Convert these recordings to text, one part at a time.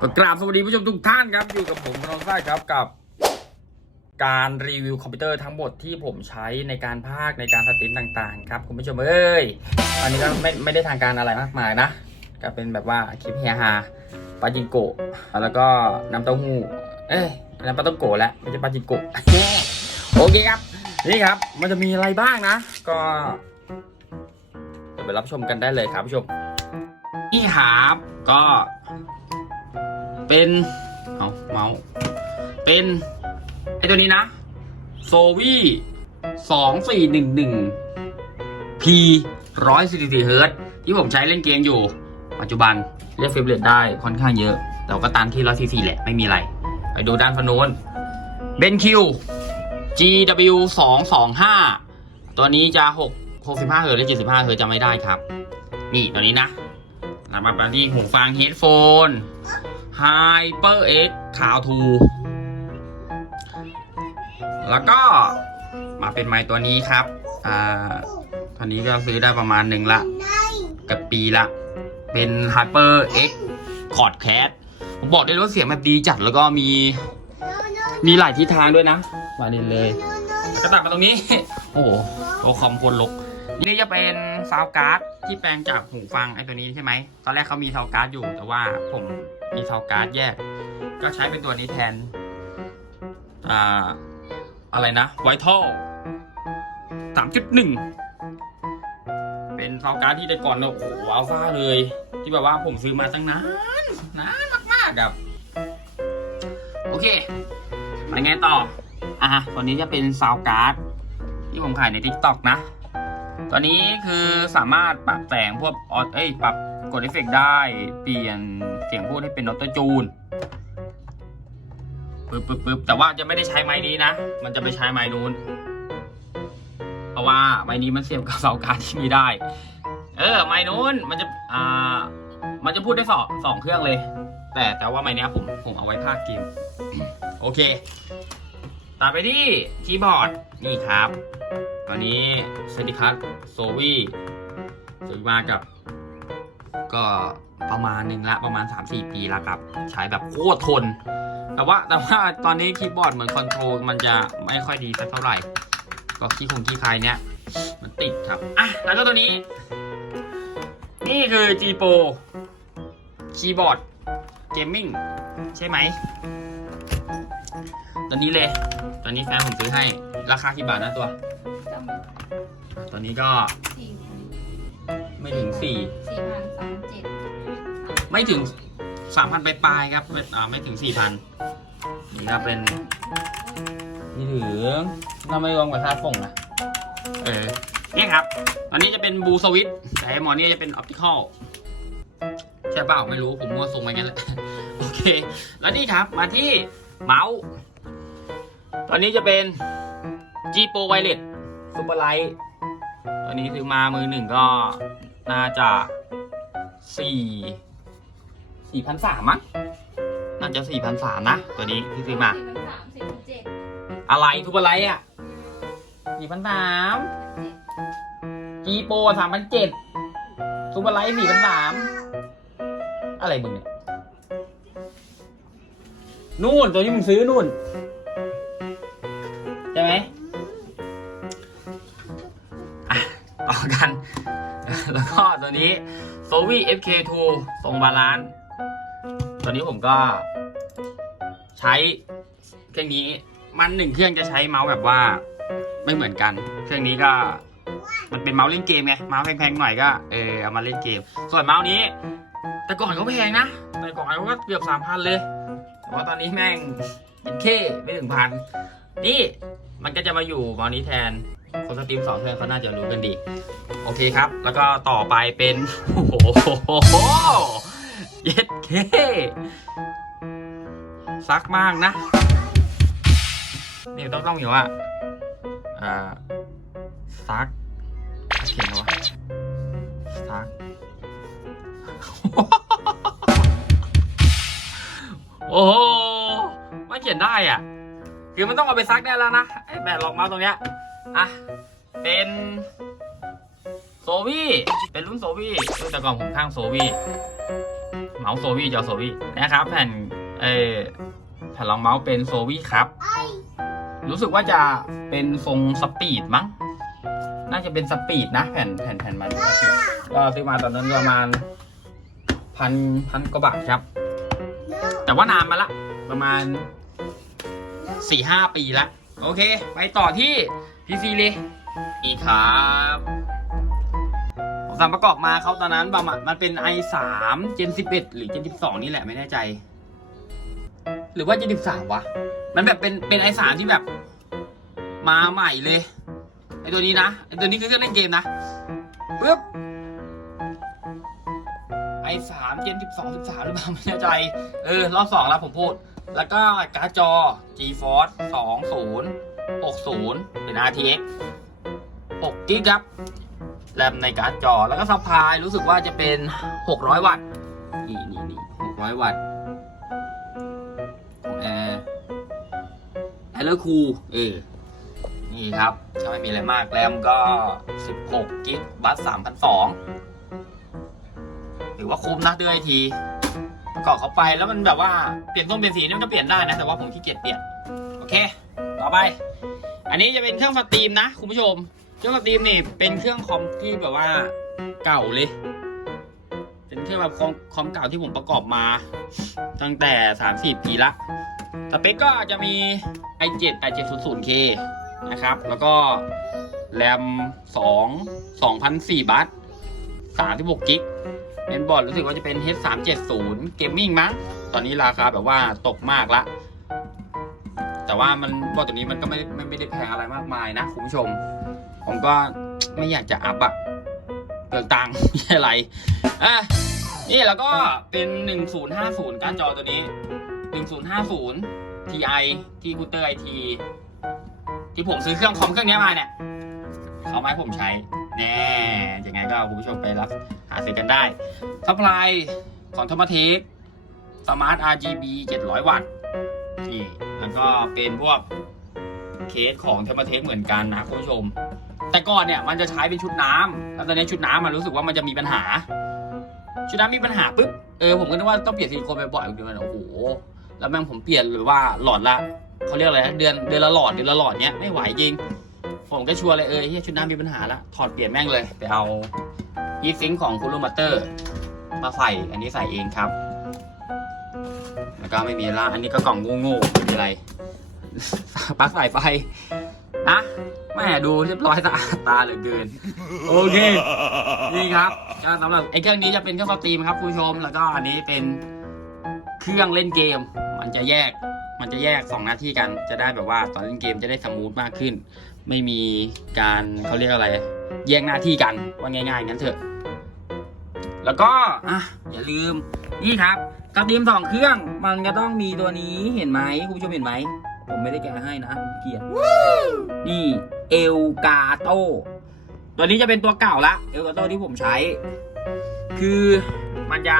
ก็กราบสวัสดีผู้ชมทุกท่านครับ อยู่กับผมนนท์ฝ้ายครับกับ การรีวิวคอมพิวเตอร์ทั้งหมดที่ผมใช้ในการภาคในการสตรีมต่างๆ ครับคุณผู้ชมเอ้ยอันนี้ก็ไม่ไม่ได้ทางการอะไรมากมายนะ ก็เป็นแบบว่าคลิปเฮียฮาปาจิงโกะแล้วก็น้ำเต้าหู้เอ้ยน้ำปลาต้มโกะแล้วไม่ใช่ปาจิงโกะโอเคครับ นี่ครับมันจะมีอะไรบ้างนะ ก็เดี๋ยวไปรับชมกันได้เลยครับผู้ชมนี่ครับก็ เป็นเอาเมาส์เป็นไอตัวนี้นะโซวี่สองสี่หนึ่งหนึ่ง P ร้อยสี่สี่เฮิร์ตที่ผมใช้เล่นเกมอยู่ ปัจจุบันเรียกเฟรมเรทได้ค่อนข้างเยอะ แต่ก็ตันที่ร้อยสี่สี่แหละไม่มีอะไร ไปดูด้านฝั่งโน้นเบนคิว GW สองสองห้าตัวนี้จะหกหกสิบห้าเฮิร์ตหรือเจ็ดสิบห้าเฮิร์ตจำไม่ได้ครับ นี่ตัวนี้นะแล้วมาที่หูฟังเฮดโฟน HyperX Cloud 2แล้วก็มาเป็นไมค์ตัวนี้ครับ อ่าตัวนี้ก็ซื้อได้ประมาณหนึ่งละกับปีละ เป็น HyperX Podcast ผมบอกได้เลยว่าเสียงแบบดีจัดแล้วก็มี มีหลายทิศทางด้วยนะมาเรียนเลยก็ตัดมาตรงนี้ โอ้โหโลคอมคนลกนี่จะเป็นซาวการ์ดที่แปลงจากหูฟังไอ้ตัวนี้ใช่ไหม ตอนแรกเขามีซาวการ์ดอยู่แต่ว่าผม มีซาการ์ดแยก ก็ใช้เป็นตัวนี้แทน อ่า อะไรนะ ไวท์ทสามจุดหนึ่งเป็นซาการ์ดที่แต่ก่อนเนี่ยโอ้โหว้าวซ่าเลย ที่แบบว่าผมซื้อมาตั้งนานนานมากๆครับ โอเคไปไงต่อ อะตัวนี้จะเป็นซาวการ์ดที่ผมขายใน Tik t o อกนะ ตัวนี้คือสามารถปรับแต่งพวกออเอ้ยปรับ กดเอฟเฟกต์ได้เปลี่ยนเสียงพูดให้เป็นออโต้จูนปึ๊บปึ๊บปึ๊บแต่ว่าจะไม่ได้ใช้ไม้นี้นะ มันจะไปใช้ไม้นู้น เพราะว่าไม้นี้มันเสียบกับเสาการที่มีได้ เออ ไม้นู้นมันจะอ่ามันจะพูดได้สองสองเครื่องเลย แต่แต่ว่าไม้นี้ผมผมเอาไว้ภาคเกม โอเคต่อไปที่คีย์บอร์ดนี่ครับ ตอนนี้เซนติคัสโซวีซื้อมากับ ก็ประมาณหนึ่งละประมาณ 3-4 ปีแล้วครับ ใช้แบบโคตรทน แต่ว่าแต่ว่าตอนนี้คีย์บอร์ดเหมือนคอนโทรลมันจะไม่ค่อยดีสักเท่าไหร่ ก็ขี้คงขี้คายเนี้ยมันติดครับอะแล้วก็ตัวนี้ นี่คือ G Pro คีย์บอร์ดเกมมิ่งใช่ไหมตัวนี้เลย ตัวนี้แฟนผมซื้อให้ ราคากี่บาทนะตัวจำไม่ได้ตัวนี้ก็สี่พันไม่ถึงสี่สี่พันสามเจ็ด ไม่ถึงสามพันปลายๆครับไม่อ่าไม่ถึงสี่พันนี่ก็เป็นนี่ถึงถ้าไม่รวมกับค่าส่งนะเออเนี่ยครับ อันนี้จะเป็นบูสวิตแต่ไอ้หมอนี่จะเป็นออปติคอลใช่เปล่าไม่รู้ผมมั่วทรงไปงั้นแหละ โอเค แล้วนี่ครับมาที่เมาส์ตอนนี้จะเป็น G Pro Wireless Super Light ตอนนี้ซื้อมามือหนึ่งก็น่าจะสี่ สี่พันสามมั้งน่าจะสี่พันสามนะ ตัวนี้ที่ซื้อมา สี่พันสามสี่พันเจ็ดอะไรทุบอะไรอะสี่พันสามจีโปสามพันเจ็ดซูเปอร์ไลท์สี่พันสามอะไรมึงเนี่ย นู่นตัวนี้มึงซื้อนู่น ใช่ไหมอะต่อกัน แล้วก็ตัวนี้ s o v i FK2 ทรงบาลานซ์ ตัวนี้ผมก็ ใช้เครื่องนี้มันหนึ่งเครื่องจะใช้เมาส์แบบว่า ไม่เหมือนกัน เครื่องนี้ก็ มันเป็นเมาส์เล่นเกมไงเมาส์แพงๆหน่อยก็เออเอามาเล่นเกม ส่วนเมาส์นี้ แต่ก่อนเขาแพงนะแต่ก่อนเขาก็เกือบสามพันเลยแต่ว่าตอนนี้แม่งเป็นเคไม่ถึงพันนี่มันก็จะมาอยู่เมาส์นี้แทนคนสตรีมสองเครื่องเขาน่าจะรู้กันดี โอเคครับ แล้วก็ต่อไปเป็น โอ้โห เย็ดเคซักมากนะ นี่ต้องต้องอยู่ว่าอ่าซักเขียนว่าซักโอ้โหไม่เขียนได้อะ คือมันต้องเอาไปซักได้แล้วนะไอ้แบบลอกมาตรงเนี้ยอะเป็นโซวี่เป็นรุ่นโซวี่เออแต่ก่อนผมข้างโซวี่ เมาส์โซวี่จอโซวี่นะครับ แผ่นเออแผ่นรองเมาส์เป็นโซวี่ครับ รู้สึกว่าจะเป็นทรงสปีดมั้ง น่าจะเป็นสปีดนะ แผ่นแผ่นแผ่นมันปีดก็ซื้อมาตอนนั้นประมาณพันพันกว่าบาทครับ แต่ว่านานมาละ ประมาณสี่ห้าปีละ โอเค ไปต่อที่พีซีเลยอีกครับ สั่งประกอบมาเขาตอนนั้นประมาณมันเป็น i3 Gen 11 หรือ Gen 12 นี่แหละไม่แน่ใจ หรือว่า Gen 13 วะ มันแบบเป็นเป็น i3 ที่แบบ มาใหม่เลยไอตัวนี้นะไอตัวนี้คือเครื่องเล่นเกมนะปึ๊บ i3 Gen 12 13 หรือเปล่าไม่แน่ใจ เออ รอบสองแล้วผมพูด แล้วก็การ์ดจอ GeForce 20 60 เป็น RTX 6กิกครับ แรมในการ์ดจอแล้วก็ซัพพลายรู้สึกว่าจะเป็น 600 วัตต์นี่นี่นี่600 วัตต์ของแอร์แอร์เลอร์คูลเออนี่ครับก็ไม่มีอะไรมากแรมก็ 16กิกบัส3,200ถือว่าคุ้มนะด้วยทีประกอบเข้าไปแล้วมันแบบว่าเปลี่ยนทรงเปลี่ยนสีนี่มันก็เปลี่ยนได้นะ แต่ว่าผมขี้เกียจเปลี่ยน โอเค ต่อไป อันนี้จะเป็นเครื่องสตรีมนะ คุณผู้ชม เครื่องสตรีมนี่เป็นเครื่องคอมที่แบบว่าเก่าเลย เป็นเครื่องแบบคอมคอมเก่าที่ผมประกอบมา ตั้งแต่3-4ปีละสเปคก็จะมี i7 8700K นะครับ แล้วก็แรม2 2,004บัต36กิกเมนบอร์ดรู้สึกว่าจะเป็น H370 Gaming มั้ง ตอนนี้ราคาแบบว่าตกมากละ แต่ว่ามันบอร์ดตัวนี้มันก็ไม่ไม่ได้แพงอะไรมากมายนะคุณผู้ชม ผมก็ไม่อยากจะอัพอะเปลืองตังค์ไม่ใช่อะไรอะนี่แล้วก็เป็น 1050การ์ดจอตัวนี้ 1050 Ti ที่คูเตอร์ไอทีที่ผมซื้อเครื่องคอมเครื่องนี้มาเนี่ยเขามาให้ผมใช้แน่ยังไงก็คุณผู้ชมไปรับหาซื้อกันได้ซัพพลายของธรรมเทคสมาร์ท RGB 700 วัตต์นี่แล้วก็เป็นพวกเคสของเทอร์มาเทคเหมือนกันนะคุณผู้ชม แต่ก่อนเนี่ยมันจะใช้เป็นชุดน้ำแล้วตอนนี้ชุดน้ำมันรู้สึกว่ามันจะมีปัญหา ชุดน้ำมีปัญหาปุ๊บเออผมก็นึกว่าต้องเปลี่ยนซิลิโคนบ่อยๆเดือนโอ้โหแล้วแม่งผมเปลี่ยนหรือว่าหลอดละเขาเรียกอะไรนะเดือนเดือนละหลอดเดือนละหลอดเนี้ยไม่ไหวจริง ผมก็ชัวร์เลยเออเฮียชุดน้ำมีปัญหาละถอดเปลี่ยนแม่งเลยไปเอายีซิงของคูลูมาเตอร์มาใส่อันนี้ใส่เองครับ แล้วก็ไม่มีละอันนี้ก็กล่องงูๆไม่มีอะไรปลั๊กสายไฟนะแม่ดูเรียบร้อยสะอาดตาเหลือเกิน โอเค นี่ครับก็สำหรับไอ้เครื่องนี้จะเป็นเครื่องสตรีมครับคุณผู้ชม แล้วก็อันนี้เป็นเครื่องเล่นเกม มันจะแยก มันจะแยกสองหน้าที่กัน จะได้แบบว่าตอนเล่นเกมจะได้สมูทมากขึ้น ไม่มีการเขาเรียกอะไร แย่งหน้าที่กันว่าง่ายๆงั้นเถอะ แล้วก็อะอย่าลืม นี่ครับสตรีมสองเครื่องมันจะต้องมีตัวนี้เห็นไหมคุณผู้ชมเห็นไหมผมไม่ได้แกะให้นะผมเกลียด นี่เอลกาโตตัวนี้จะเป็นตัวเก่าละเอลกาโตที่ผมใช้ คือมันจะ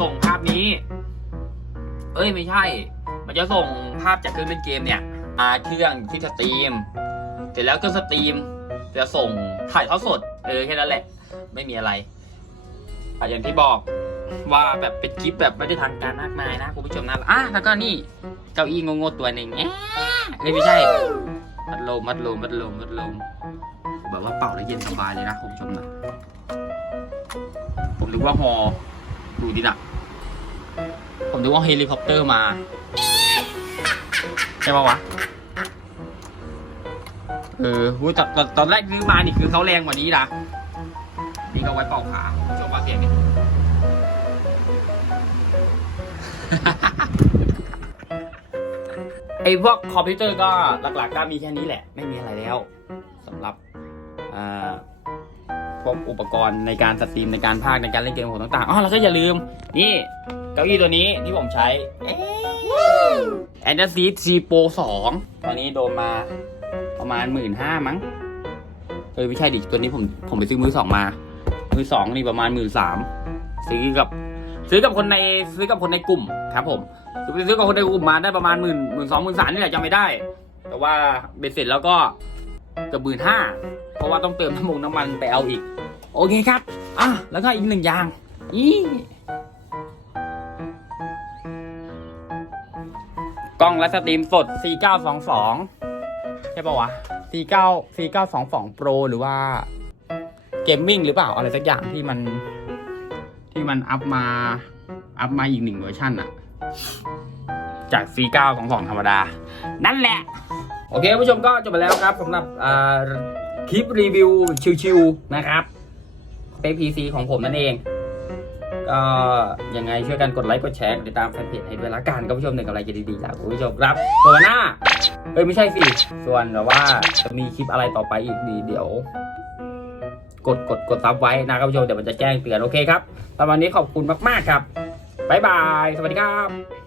ส่งภาพนี้ เอ้ยไม่ใช่ มันจะส่งภาพจากเครื่องเล่นเกมเนี่ยมาเครื่องที่สตรีม เสร็จแล้วเครื่องสตรีมจะส่งถ่ายทอดสดเออแค่นั้นแหละ ไม่มีอะไรอย่างที่บอกว่าแบบเป็นคลิปแบบไม่ได้ทางการมากมายนะคุณผู้ชมนะอะแล้วก็นี่เก้าอี้งงๆตัวหนึ่งเอ๊ะเอ้ยไม่ใช่ มัดลมมัดลมมัดลมมัดลมแบบว่าเป่าแล้วเย็นสบายเลยนะคุณผู้ชมนะผมนึกว่าฮอดูดินะผมนึกว่าเฮลิคอปเตอร์มาใช่ปะวะเออหูตอนตอนตอนแรกซื้อมานี่คือเขาแรงกว่านี้นะนี่ก็ไว้เป่าขาชมว่าเสียงนี่ ไอพวกคอมพิวเตอร์ก็หลักๆก็มีแค่นี้แหละ ไม่มีอะไรแล้วสำหรับพวกอุปกรณ์ในการสตรีมในการพากในการเล่นเกมของต่างๆอ๋อแล้วก็อย่าลืม นี่เก้าอี้ตัวนี้ที่ผมใช้แอนด์ซีซีโปสองตอนนี้โดนมาประมาณหมื่นห้ามั้ง เออไม่ใช่ดิตัวนี้ผมผมไปซื้อมือสองมา มือสองนี่ประมาณหมื่นสามซื้อกับ ซื้อกับคนในซื้อกับคนในกลุ่มครับผมซื้อกับคนในกลุ่มมาได้ประมาณหมื่นหมื่นสองหมื่นสามนี่แหละจะไม่ได้ แต่ว่าเบ็ดเสร็จแล้วก็เกือบหมื่นห้าเพราะว่าต้องเติมน้ำมันน้ำมันไปเอาอีก โอเคครับอะแล้วก็อีกหนึ่งอย่างอีกล้องและสตรีมสด 4922 ใช่ป่าวะ 49 4922 Pro หรือว่าเกมมิ่งหรือเปล่าอะไรสักอย่างที่มัน ที่มันอัพมาอัพมาอีกหนึ่งเวอร์ชันอะจาก4922 ธรรมดา นั่นแหละ โอเคผู้ชมก็จบไปแล้วครับสำหรับคลิปรีวิวชิวๆนะครับเป็น PC ของผมนั่นเอง ก็ยังไงช่วยกันกดไลค์กดแชร์กดติดตามแฟนเพจให้ด้วยละกันครับผู้ชมหนึ่งกำลังจะดีๆจากผู้ชมครับส่วนหน้าเอ้ยไม่ใช่สิ ส่วนแบบว่าจะมีคลิปอะไรต่อไปอีกดีเดี๋ยว กดกดกดซับไว้นะครับผู้ชมเดี๋ยวมันจะแจ้งเตือนโอเคครับสำหรับวันนี้ขอบคุณมากๆครับบ๊ายบาย สวัสดีครับ